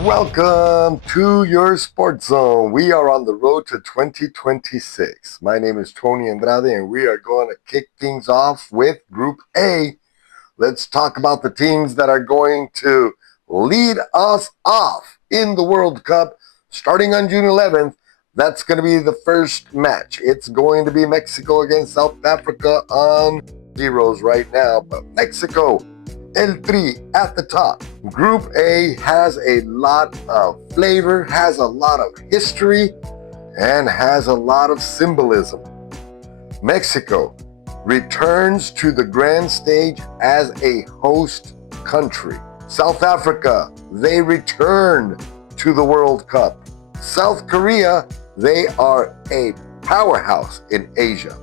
Welcome to your Sports Zone. We are on the road to 2026. My name is Tony Andrade, and we are going to kick things off with Group A. Let's talk about the teams that are going to lead us off in the World Cup starting on June 11th. That's going to be the first match. It's going to be Mexico against South Africa on zeros right now, but Mexico, El Tri at the top. Group A has a lot of flavor, has a lot of history, and has a lot of symbolism. Mexico returns to the grand stage as a host country. South Africa, they return to the World Cup. South Korea, they are a powerhouse in Asia.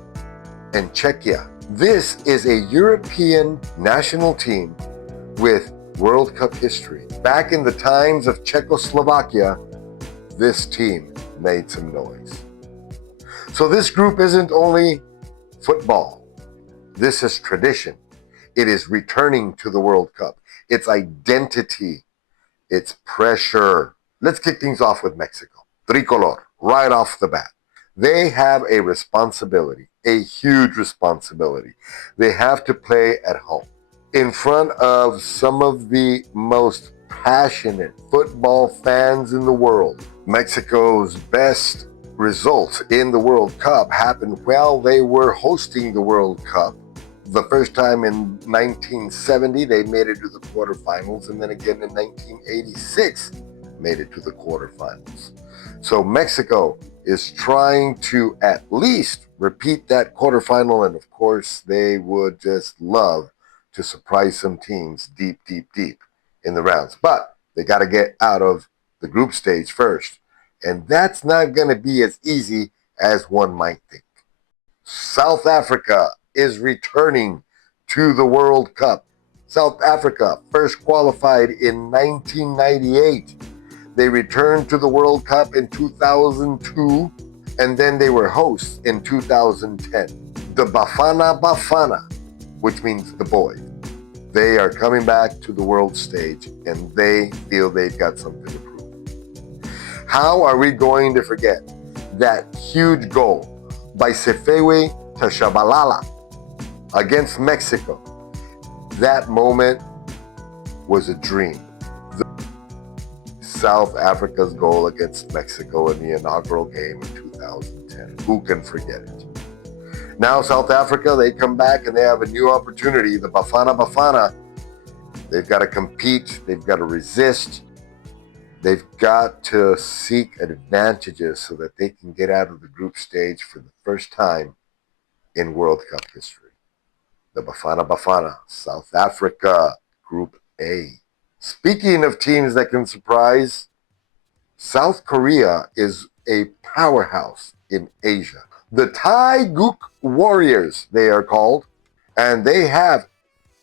And Czechia, this is a European national team with World Cup history. Back in the times of Czechoslovakia, this team made some noise. So this group isn't only football. This is tradition. It is returning to the World Cup. It's identity. It's pressure. Let's kick things off with Mexico. Tricolor, right off the bat. They have a responsibility, a huge responsibility. They have to play at home in front of some of the most passionate football fans in the world. Mexico's best results in the World Cup happened while they were hosting the World Cup. The first time in 1970, they made it to the quarterfinals, and then again in 1986, made it to the quarterfinals. So Mexico is trying to at least repeat that quarterfinal, and of course, they would just love to surprise some teams deep in the rounds. But they got to get out of the group stage first, and that's not going to be as easy as one might think. South Africa is returning to the World Cup. South Africa first qualified in 1998. They returned to the World Cup in 2002, and then they were hosts in 2010. The Bafana, which means the boys, they are coming back to the world stage, and they feel they've got something to prove. How are we going to forget that huge goal by Sefewe Tshabalala against Mexico? That moment was a dream. South Africa's goal against Mexico in the inaugural game in 2010. Who can forget it? Now South Africa, they come back and they have a new opportunity. The Bafana, they've got to compete. They've got to resist. They've got to seek advantages so that they can get out of the group stage for the first time in World Cup history. The Bafana, South Africa, Group A. Speaking of teams that can surprise, South Korea is a powerhouse in Asia. The Taegeuk Warriors, they are called, and they have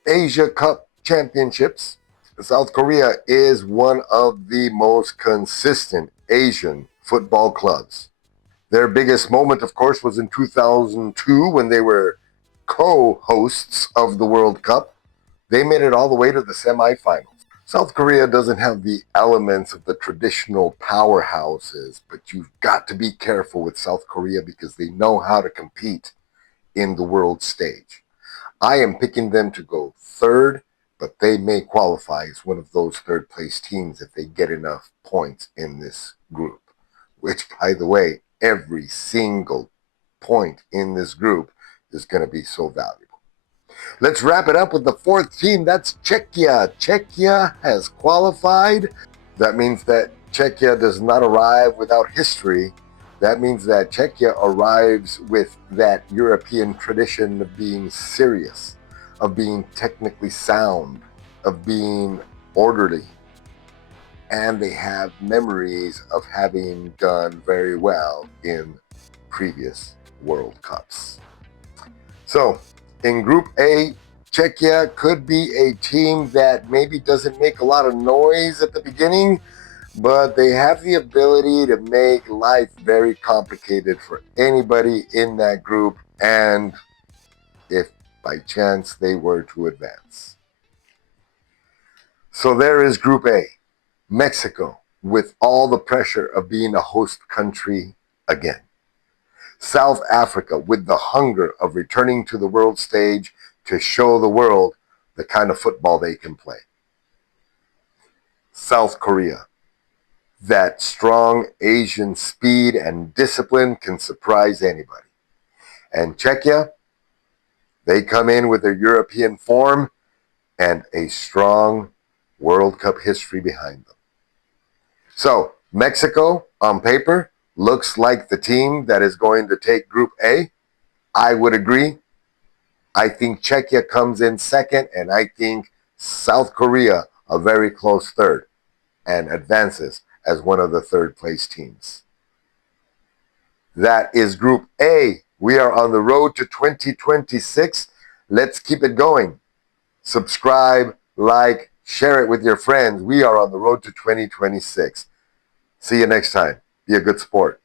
Asia Cup championships. South Korea is one of the most consistent Asian football clubs. Their biggest moment, of course, was in 2002 when they were co-hosts of the World Cup. They made it all the way to the semifinals. South Korea doesn't have the elements of the traditional powerhouses, but you've got to be careful with South Korea because they know how to compete in the world stage. I am picking them to go third, but they may qualify as one of those third place teams if they get enough points in this group, which, by the way, every single point in this group is going to be so valuable. Let's wrap it up with the fourth team. That's Czechia. Czechia has qualified. That means that Czechia does not arrive without history. That means that Czechia arrives with that European tradition of being serious, of being technically sound, of being orderly. And they have memories of having done very well in previous World Cups. So, in Group A, Czechia could be a team that maybe doesn't make a lot of noise at the beginning, but they have the ability to make life very complicated for anybody in that group, and if by chance they were to advance. So there is Group A. Mexico, with all the pressure of being a host country again. South Africa, with the hunger of returning to the world stage to show the world the kind of football they can play. South Korea, that strong Asian speed and discipline can surprise anybody. And Czechia, they come in with their European form and a strong World Cup history behind them. So Mexico, on paper, looks like the team that is going to take Group A. I would agree. I think Czechia comes in second, and I think South Korea a very close third and advances as one of the third place teams. That is Group A. We are on the road to 2026. Let's keep it going. Subscribe, like, share it with your friends. We are on the road to 2026. See you next time. Be a good sport.